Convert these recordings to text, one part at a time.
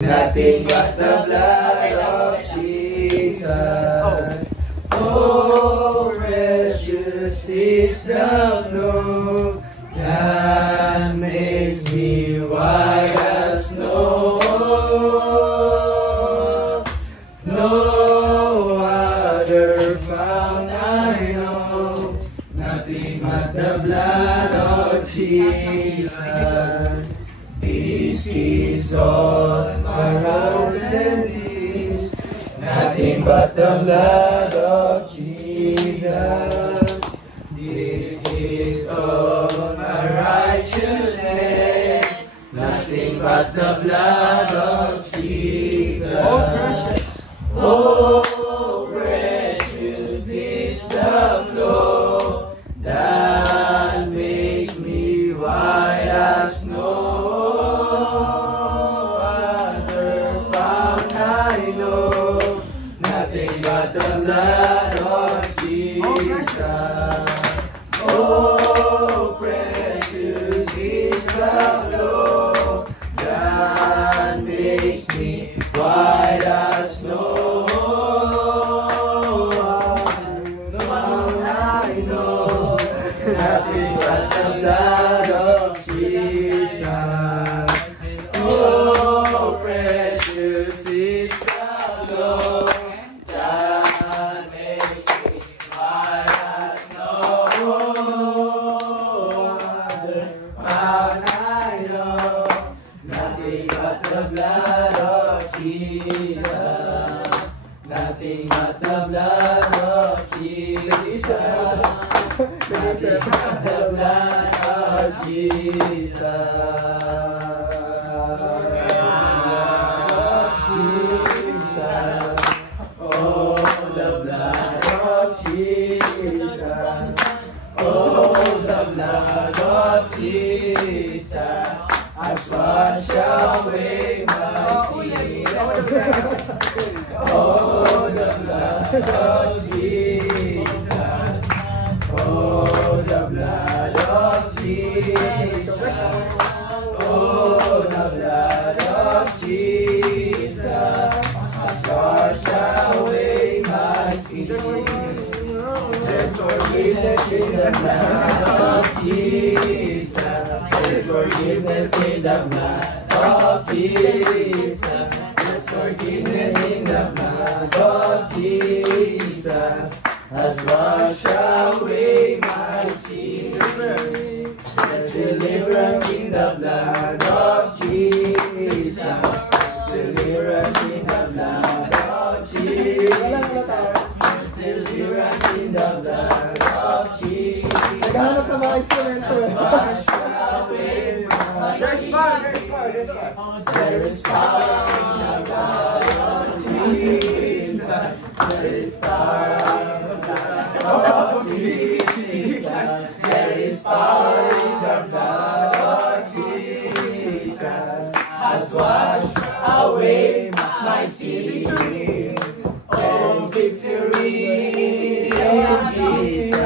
Nothing but the blood of Jesus. Oh, precious is the flow that makes me white as snow. No other found I know. Nothing but the blood of Jesus. This is all my remedies. Nothing but the blood of Jesus. This is all my righteousness. Nothing but the blood of Jesus. Oh, precious. Oh, precious is the flow that makes me white as snow. Nothing but the blood of Jesus. Oh, precious is the flow that makes me white as snow. I know nothing but the blood of Jesus. Oh, precious is the flow. Nothing but the blood of Jesus. Nothing but the blood of Jesus. Nothing but the blood of Jesus. Oh, the blood of Jesus. Oh, the blood of Jesus has washed away my sin. Oh, the blood of Jesus. Oh, the blood of Jesus. Oh, the blood of Jesus has washed away my sin. There's forgiveness in the blood of Jesus. There's forgiveness in the blood of Jesus. There's forgiveness in the blood of Jesus. Has washed away my sin. There's deliverance in the blood of Jesus. Deliverance in the blood of Jesus. Deliverance in the blood of Jesus. Naghahanap na mga instrumento eh. There's power in the blood of Jesus. There is power in the blood of Jesus. There is power in the blood of Jesus. Has washed away my sin. There is victory in Jesus.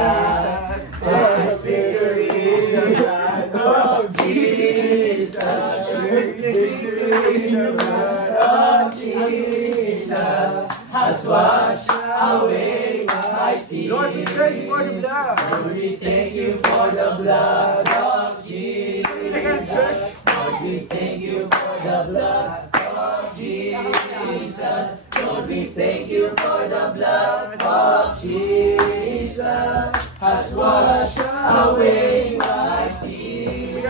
There is victory in the blood of Jesus. There is victory in the blood of Jesus. Has washed away my sin. Lord, we thank you for the blood. Lord, we thank you for the blood of Jesus. Lord, we thank you for the blood of Jesus. Lord, we thank you for the blood of Jesus. Has washed away my sin.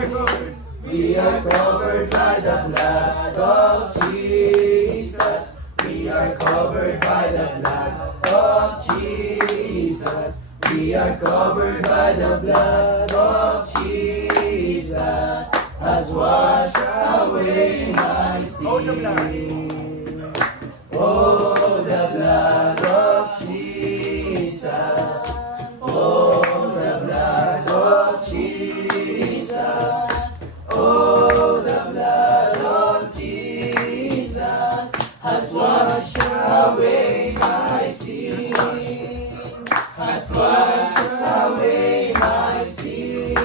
We are covered by the blood of Jesus. We are covered by the blood of Jesus. We are covered by the blood of Jesus. Has washed away my sin. Oh, the blood of Jesus. Oh, the blood of Jesus. Oh, the blood of Jesus has washed away my sin. Has washed away my sin.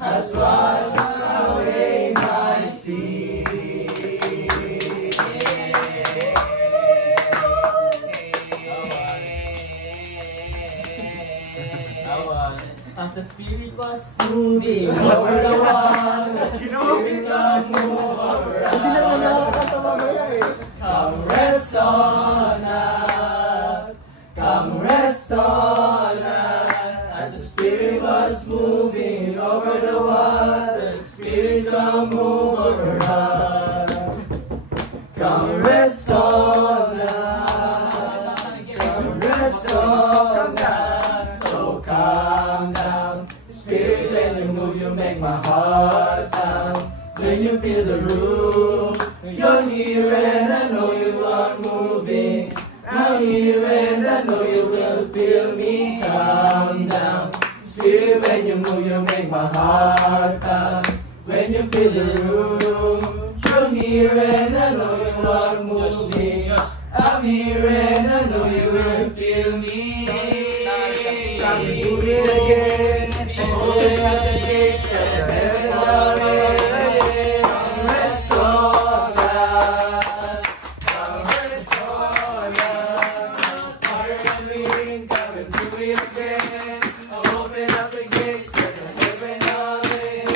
Has washed away my sin. As the Spirit was moving over the water, Spirit come move over us. Hindi naman nakakanta mamaya eh. Come rest on us. Come rest on us. As the Spirit was moving over the water, Spirit come move over us. Come rest on us. Come rest on us. So calm down. Spirit, when you move, you make my heart pound. When you feel the room, you're here and I know you are moving. I'm here and I know you will feel me. Calm down. Spirit, when you move, you make my heart pound. When you feel the room, you're here and I know you are moving. I'm here and I know you will feel me. Time to do it again. Open up the gates, let heaven down in. Come rest on us. Come rest on us. Fire and wind, come and do it again. Open up the gates, let heaven down in.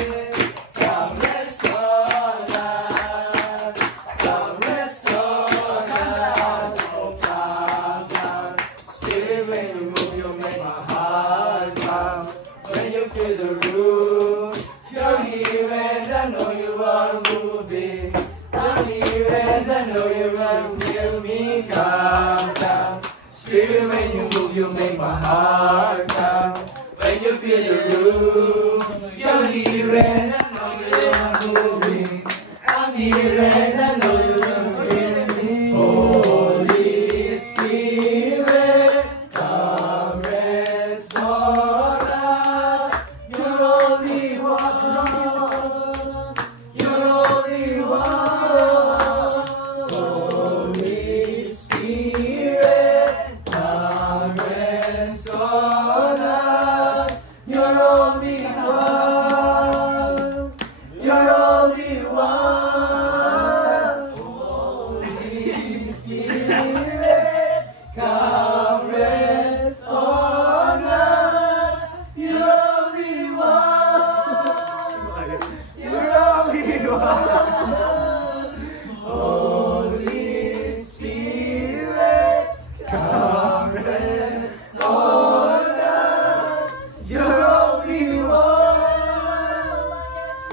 Come rest on us. Come rest on us. Oh, calm down. Spirit, when you move, you make my heart pound. When you feel the room, you're here and I know you are moving. I'm here and I know you will feel me. Calm down. Spirit, when you move, you make my heart pound. When you feel the room, you're here and I know you are moving. I'm here and I know you will feel me. Holy Spirit, come rest on us. You're only one. You're only one. Holy Spirit, come rest on us. You're only one. You're only one. Holy Spirit, come rest on us. You're only one. You're only one. Holy Spirit, come rest on us. You're only one.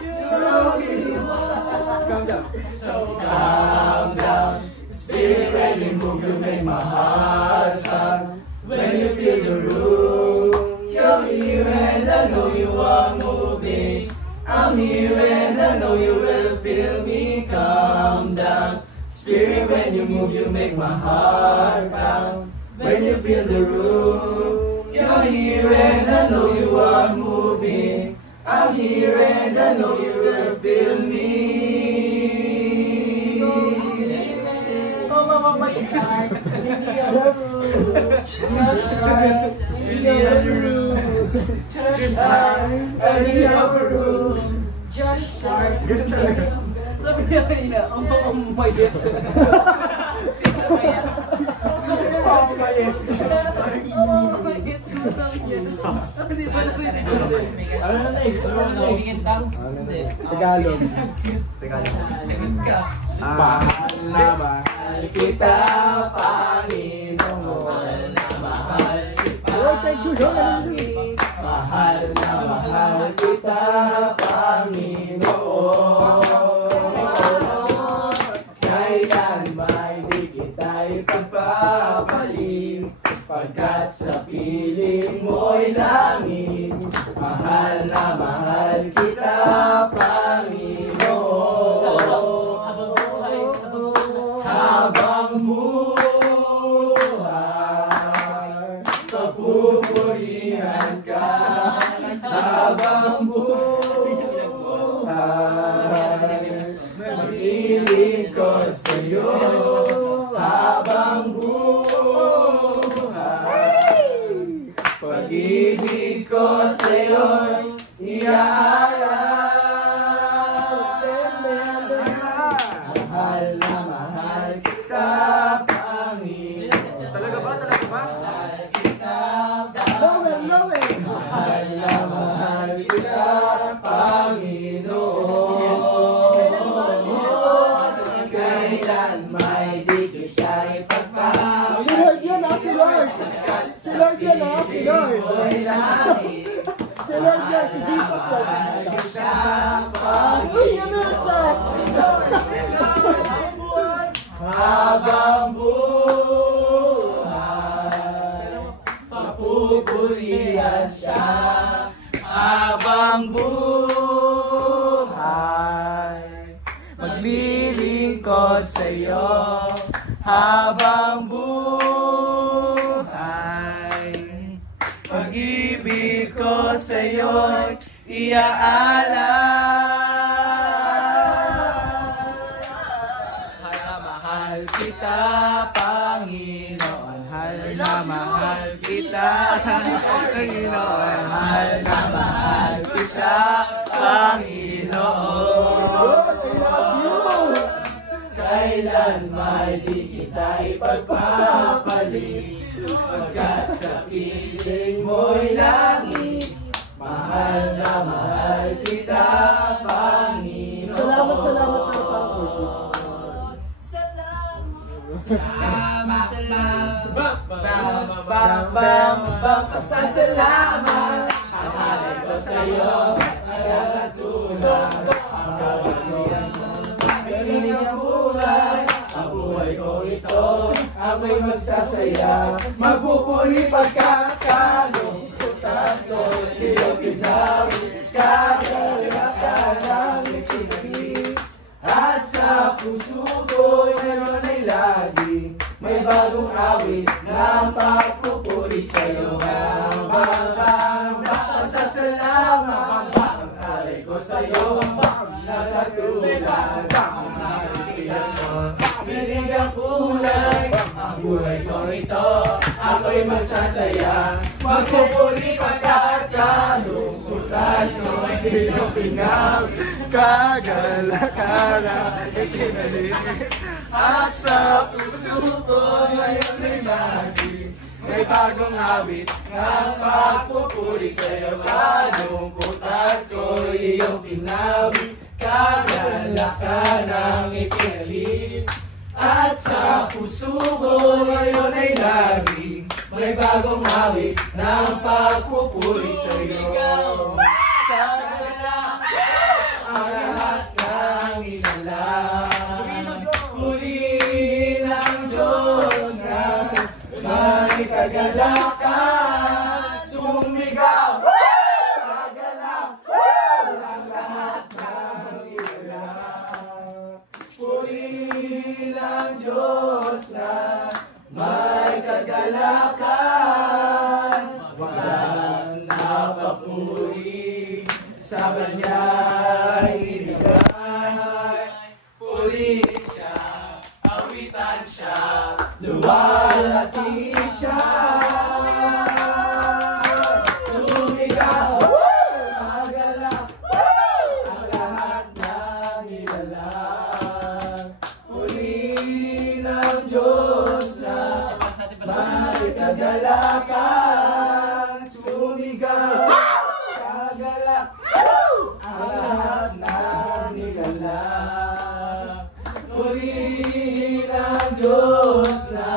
You're only one. Calm down. So calm down. Spirit, when you move, you make my heart pound. When you feel the room, you're here and I know you are moving. I'm here and I know you will feel me. Calm down. Spirit, when you move, you make my heart pound. When you feel the room, you're here and I know you are moving. I'm here and I know you will feel me. Oh, mama, my God. Just start in the other room. Just start in the upper room. Just start. Ganun talaga. Sabi niya kanina, ang mayet. Ang mayet. Ano na next? Tagalog. Mahal na mahal kita, Panginoon. Mahal kita, Oh, thank you, Lord. Panginoon. Mahal na mahal kita, Panginoon. Kailan may di kita ipagpapalit, pagkat sa piling mo'y langit. Mahal na mahal kita, Panginoon. Habang buhay, papupurihan ka. Habang buhay, maglilingkod sa'yo. Habang buhay, pag-ibig ko sa'yo'y mahal na mahal kita, Panginoon. Talaga ba? Talaga ba? Mahal kita, Lower, lower. mahal na mahal Kailan may dikit ka ipagpapalagi. Si Lord yan ha, si Lord. Si Lord yan ha, si Lord. Si Lord yan, si Jesus yan. Uy, ano siya? Si Lord. Habang buhay, papupurihan siya. Habang buhay, maglilingkod sa'yo. Habang buhay, pag-ibig ko sa'yo'y iaalay. Mahal kita, Panginoon. Mahal na mahal kita, Panginoon. Mahal na mahal kita, Panginoon. I love you. Kailan may di kita ipagpapalit, pagkat sa piling mo'y langit. Mahal na mahal kita, Panginoon. Salamat na sa worship. Pasasalamat ang alay ko sa'yo, kaya tulad ang kawalan mo. Piling ang buhay, ang buhay ko ito, ako'y magsasaya. Magpupuri pagkakalungkutan ko, iyong ginawi, kagalakan ang itinabig. At sa puso ko ngayon ay lagi may bagong awit ng pagpupuri sa'yo. Pasasalamat ang alay ko sa'yo, nakatulad ang halikilan mo. Binigyan kulay ang buhay ko ito, ako'y magsasaya. Magpupuri pagkat kalungkutan ko ay iyong pinawit, kagalakan ang itinali. At sa puso ko ngayon ay lagi may bagong awit ng pagpupuri sa'yo. Kalungkutan ko iyong pinawit, kagalakan ang itinali. At sa puso ko ngayon ay lagi may bagong awit ng pagpupuri sa'yo. Ang lahat ng ilalang, purihin ang Diyos na may kagalakan. Sumigaw kagalakan ang lahat ng ilalang, purihin ang Diyos na may kagalakan. Wagas na papuri sa Kanya'y ibigay. Purihin siya, awitan siya, luwalhatiin siya. Sumigaw, magalak, ang lahat ng nilalang. Purihin ang Diyos na may kagalakan. Sumigaw, kagalak, ang lahat ng nilalang. Purihin ang Diyos na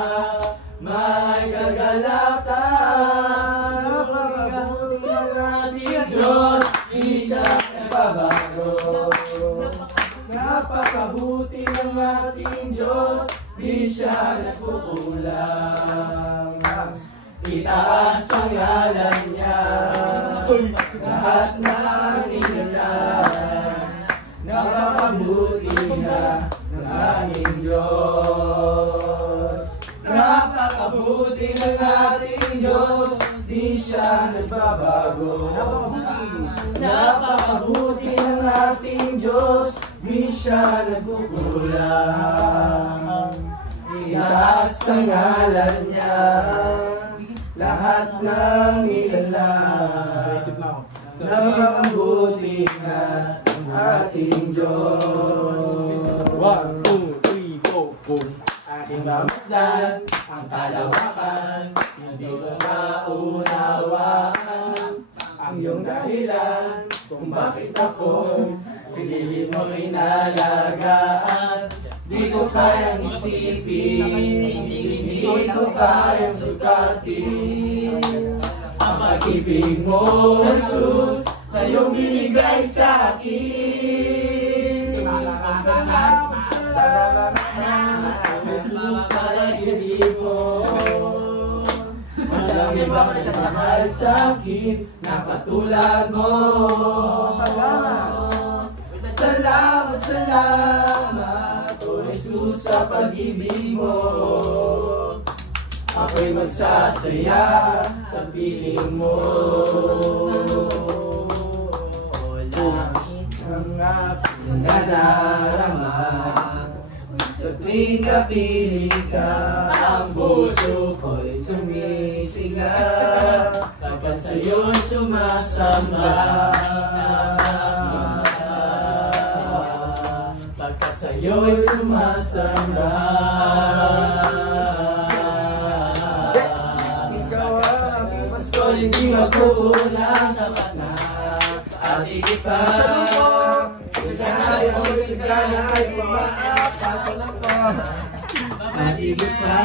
may kagalakan. Napakabuti ng ating Diyos, di siya nagbabago. Napakabuti ng ating Diyos, di siya nagkukulang. Itaas ang ngalan niya, lahat ng nilalang. Napakabuti na ng ating Diyos. Napakabuti ng ating Diyos, di siya nagbabago. Napakabuti ng ating Diyos, di siya nagkukulang. Itaas ang ngalan niya, lahat ng nilalang. Napakabuti na ang ating Diyos. 1, 2, 3, 4, boom. Aking mamasdan ang kalawakan, hindi ko maunawaan ang iyong dahilan kung bakit ako pinili mo inalagaan. Di ko kayang isipin, hindi ko kayang sukatin ang pag-ibig mo, Jesus, na iyong binigay sa akin. Salamat, Jesus, sa pag-ibig mo. Malaki bang nagmamahal sa akin na katulad mo. Salamat, salamat, O Jesus, sa pag-ibig mo. Ako'y magsasaya sa piling mo. Langit ang aking nadarama. Sa tuwing kapiling ka, ang puso ko'y sumisigla. Dapat sa'yo'y sumasamba. Dapat sa'yo'y sumasamba. Ikaw ang aking pasto, hindi magkukulang, sapat na at higit pa. Sigana ay sigana ay pumaapasok ko. Matigit pa.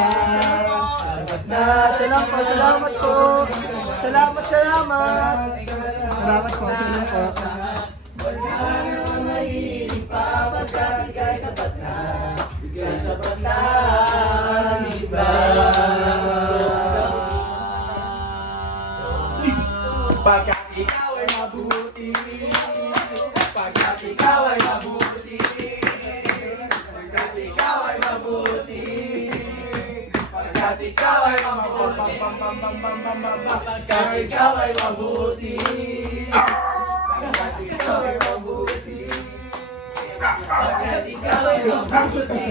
Sabat na. Salamat po. Salamat. Salamat po. Wala nang mahilig pa. Pagkat ika'y sapat na. Ika'y sapat na. Higit pa. Pagkat ikaw ay mabuti. Pagkat ikaw ay mabuti. Pagkat ikaw ay mabuti. Pagkat ikaw ay mabuti. Pagkat ikaw ay mabuti. Pagkat ikaw ay mabuti. Pagkat ikaw ay mabuti.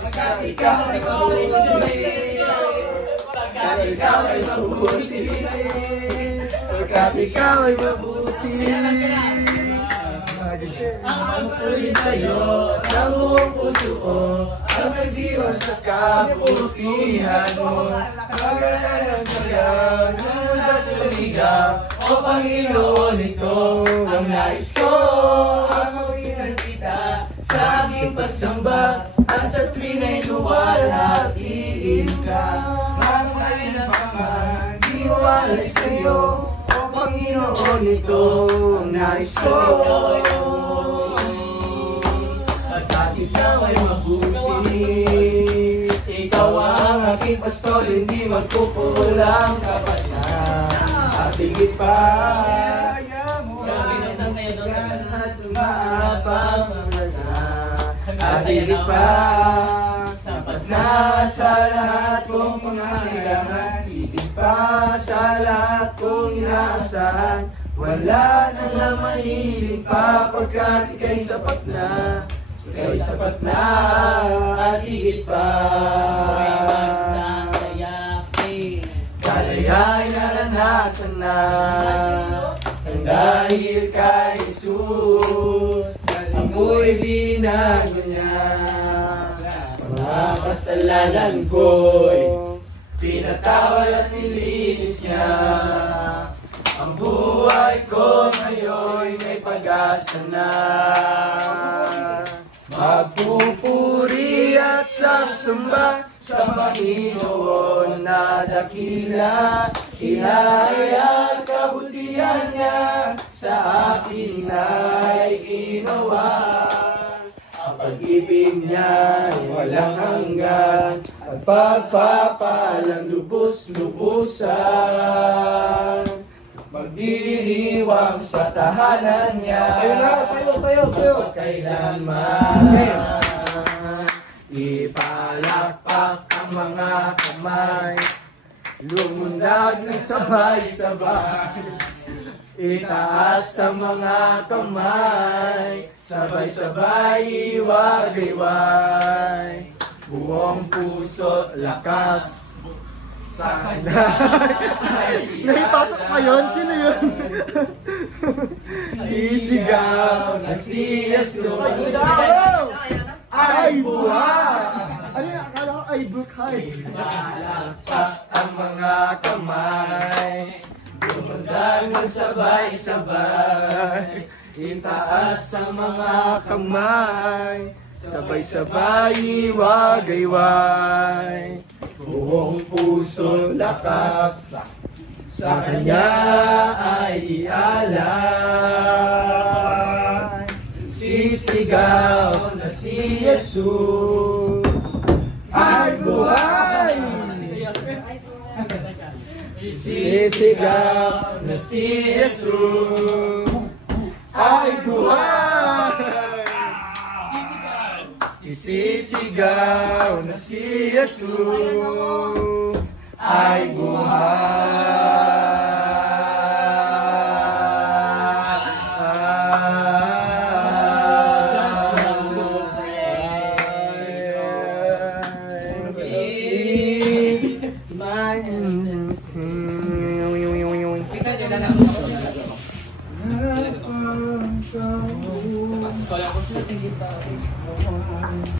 Pagkat ikaw ay mabuti. Pagkat ikaw ay mabuti. Pagkat ikaw ay mabuti. Ang puri sa'yo, ang buong puso ko, ang nagdiwas sa kapusihan mo. Magalan ang sayang, sa suligaw, o Panginoon, ito ang nais ko. Ang mawinan kita sa aking pagsamba, at sa tuwing ay luwalhatiin ka. Mamahalin ang paman, di walay sa'yo, o Panginoon, ito ang nais ko. Pagkat ikaw ay mabuti, ikaw ang aking pastol, hindi magkukulang, sapat na at higit pa. At higit pa, sapat na sa lahat kong pangangailangan. Higit pa sa lahat kong inaasahan. Wala nang lamahiling pa, pagkat ika'y sapat na. Ika'y sapat na at higit pa. Ako'y magsasayakin, kalay naranasan na. Ang dahil kay Jesus, ako'y binago niya. Mga kasalanan ko'y pinatawad at nilinis niya. Ang buhay ko ngayon may pag-asa na. Magpupuri at sasamba sa Panginoon na dakila. Ihayag kabutihan niya sa akin ay ginawa. Ang pag-ibig niya ay walang hanggan, at pagpapalang lubos-lubusan. Magdiriwang sa tahanan niya. Tayo. Kailanman ipalakpak ang mga kamay, lumundag ng sabay-sabay. Itaas ang mga kamay, sabay-sabay iwag-iway. Buong puso't lakas sa kanya. Naipasok pa yun? Sino yun? Sisigaw na si Jesus ay buhay. Ano yung akala ko ay bukay? Palakpak ang mga kamay, lumundag ng sabay-sabay. Itaas ang mga kamay, sabay-sabay wagayway, buong puso lakas sa Kanya ay ialay. Sisigaw na si Jesus ay buhay. Sisigaw na si Jesus ay buhay. Isisigaw na si Jesus ay buhay.